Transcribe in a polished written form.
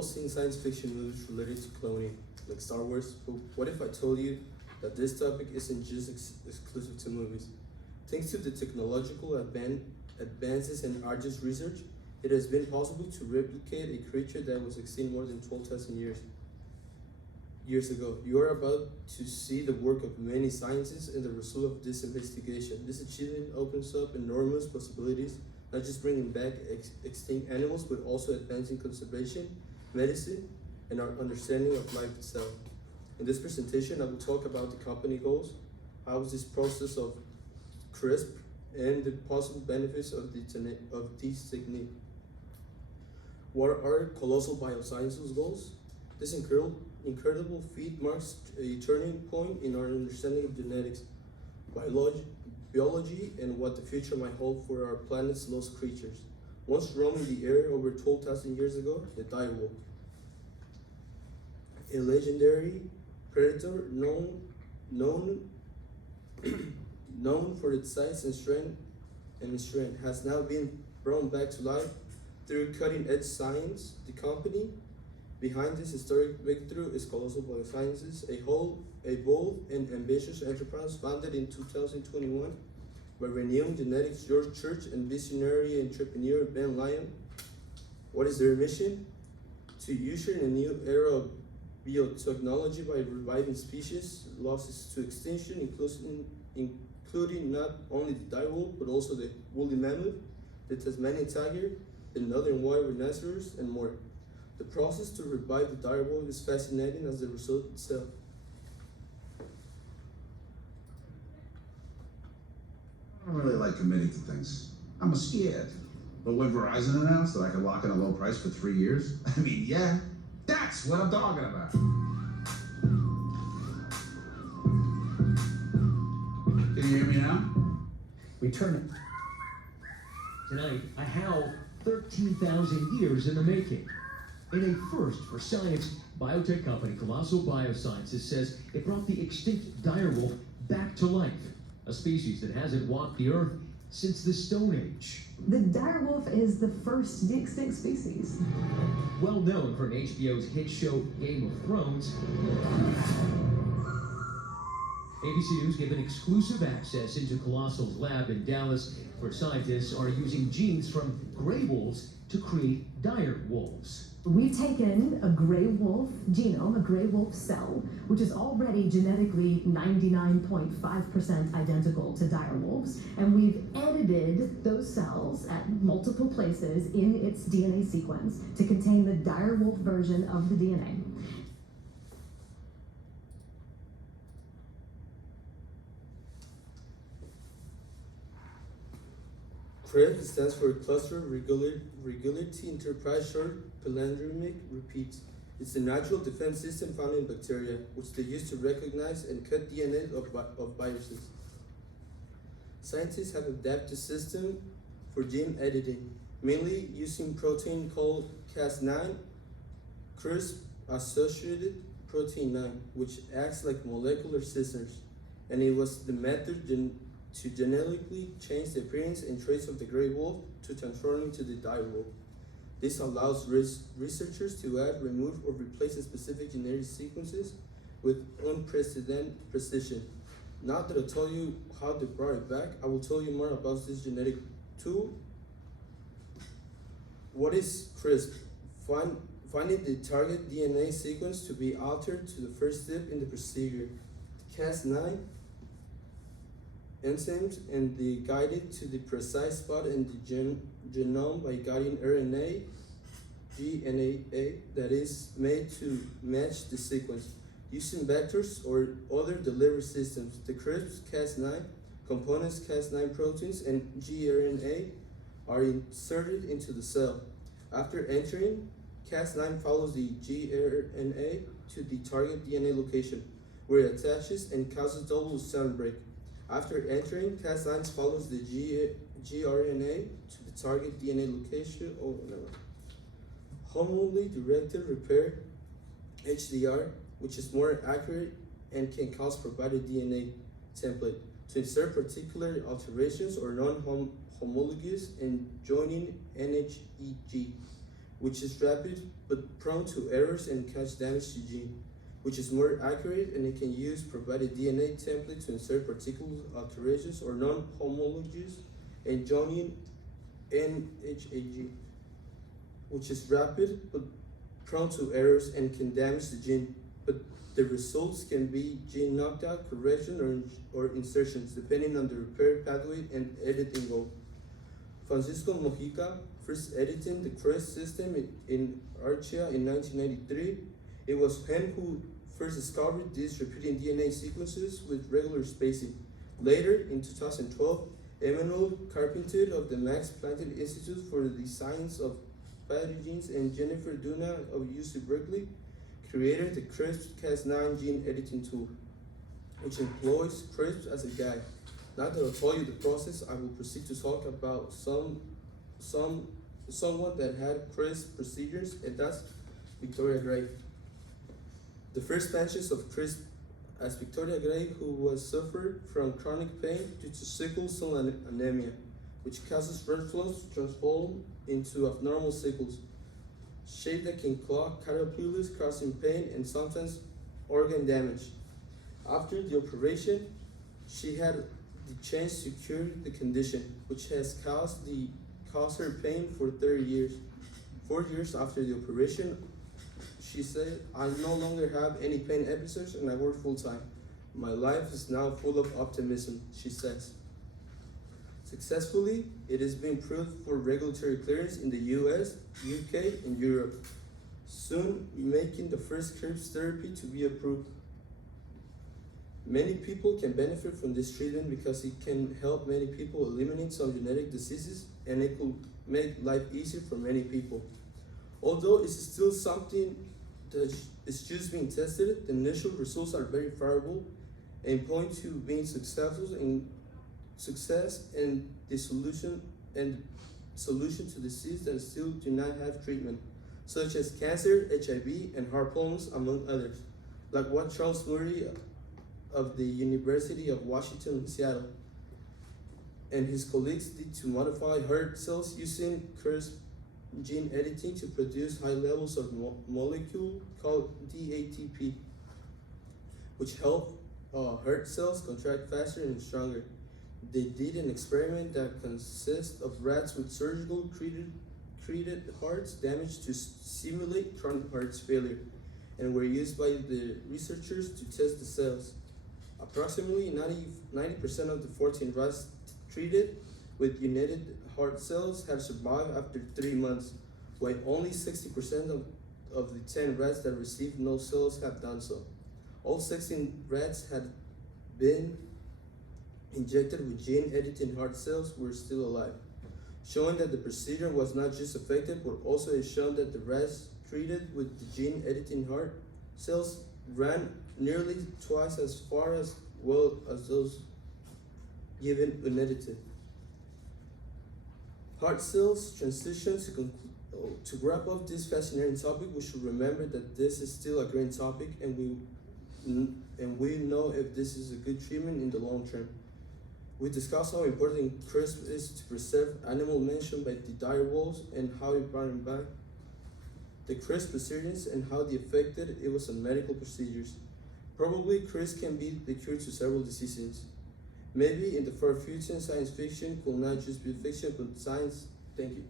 Seen science fiction movies related to cloning, like Star Wars, but what if I told you that this topic isn't just exclusive to movies? Thanks to the technological advances and arduous research, it has been possible to replicate a creature that was extinct more than 12,000 years ago. You are about to see the work of many scientists and the result of this investigation. This achievement opens up enormous possibilities, not just bringing back extinct animals, but also advancing conservation, medicine, and our understanding of life itself. In this presentation, I will talk about the company goals, how is this process of CRISP, and the possible benefits of this technique. What are Colossal Biosciences goals? This incredible feat marks a turning point in our understanding of genetics, biology, and what the future might hold for our planet's lost creatures. Once roaming the air over 12,000 years ago, the direwolf, a legendary predator known for its size and strength, has now been brought back to life through cutting-edge science. The company behind this historic breakthrough is Colossal Biosciences, a bold and ambitious enterprise founded in 2021 by renowned genetics George Church and visionary entrepreneur Ben Lyon. What is their mission? To usher in a new era of biotechnology by reviving species lost to extinction, including not only the direwolf, but also the woolly mammoth, the Tasmanian tiger, the northern white rhinoceros, and more. The process to revive the direwolf is fascinating as the result itself. I don't really like committing to things. I'm scared. But when Verizon announced that I could lock in a low price for 3 years, I mean, yeah, that's what I'm talking about. Can you hear me now? Returning. Tonight, a howl 13,000 years in the making. In a first for science, biotech company Colossal Biosciences says it brought the extinct direwolf back to life, a species that hasn't walked the earth since the Stone Age. The direwolf is the first extinct species. Well known from HBO's hit show Game of Thrones, ABC News given exclusive access into Colossal's lab in Dallas, where scientists are using genes from gray wolves to create dire wolves. We've taken a gray wolf genome, a gray wolf cell, which is already genetically 99.5% identical to dire wolves, and we've edited those cells at multiple places in its DNA sequence to contain the dire wolf version of the DNA. CRISP stands for Cluster Regularity Enterprise, short palindromic repeats. It's the natural defense system found in bacteria, which they use to recognize and cut DNA of viruses. Scientists have adapted a system for gene editing, mainly using protein called Cas9, CRISP-associated protein 9, which acts like molecular scissors, and it was the method to genetically change the appearance and traits of the gray wolf to transform into the direwolf. This allows researchers to add, remove, or replace specific genetic sequences with unprecedented precision. Now that I told you how they brought it back, I will tell you more about this genetic tool. What is CRISP? Finding the target DNA sequence to be altered to the first step in the procedure. Cas9 enzymes and they guide it to the precise spot in the genome by guiding RNA, GNA that is made to match the sequence. Using vectors or other delivery systems, the CRISP Cas9 components, Cas9 proteins, and gRNA are inserted into the cell. After entering, Cas9 follows the gRNA to the target DNA location, where it attaches and causes double strand break. After entering, Cas9 follows the gRNA to the target DNA location. Hormonally directed repair, HDR, which is more accurate and can cause provided DNA template to insert particular alterations or non-homologous and joining NHEG. which is rapid but prone to errors and catch damage to gene, which is more accurate and it can use provided DNA template to insert particular alterations or non-homologous and joining NHAG, which is rapid but prone to errors and can damage the gene, but the results can be gene knockout, correction, or insertions, depending on the repair pathway and editing goal. Francisco Mojica first editing the CRISP system in Archaea in 1993. It was him who first discovered these repeating DNA sequences with regular spacing. Later, in 2012, Emmanuel Carpenter of the Max Planck Institute for the Science of Pathogens and Jennifer Duna of UC Berkeley created the CRISP-Cas9 gene editing tool, which employs CRISP as a guide. Now that I've told you the process, I will proceed to talk about someone that had CRISP procedures, and that's Victoria Gray. The first patches of CRISP as Victoria Gray, who suffered from chronic pain due to sickle cell anemia, which causes red flows to transform into abnormal sickles, shape that can clog caterpillars, causing pain and sometimes organ damage. After the operation, she had the chance to cure the condition, which has caused her pain for 30 years. 4 years after the operation, she said, "I no longer have any pain episodes and I work full time. My life is now full of optimism," she says. Successfully, it has been approved for regulatory clearance in the US, UK, and Europe, soon making the first CRISP therapy to be approved. Many people can benefit from this treatment because it can help many people eliminate some genetic diseases, and it could make life easier for many people. Although it's still something that is just being tested, the initial results are very favorable and point to being successful in success and the solution to disease that still do not have treatment, such as cancer, HIV, and heart problems, among others, like what Charles Murray of the University of Washington in Seattle and his colleagues did to modify heart cells using CRISP gene editing to produce high levels of molecule called DATP, which help heart cells contract faster and stronger. They did an experiment that consists of rats with surgical treated hearts damaged to simulate chronic heart failure, and were used by the researchers to test the cells. Approximately 90% of the 14 rats treated with united heart cells have survived after 3 months, while only 60% of the 10 rats that received no cells have done so. All 16 rats had been injected with gene-editing heart cells were still alive, showing that the procedure was not just effective, but also has shown that the rats treated with the gene-editing heart cells ran nearly twice as far as well as those given unedited. Heart cells transition to wrap up this fascinating topic. We should remember that this is still a great topic, and we know if this is a good treatment in the long term. We discussed how important CRISP is to preserve animal mentioned by the dire wolves and how it brought them back, the CRISP procedures and how they affected it was on medical procedures. Probably CRISP can be the cure to several diseases. Maybe in the far future, science fiction could not just be fiction, but science. Thank you.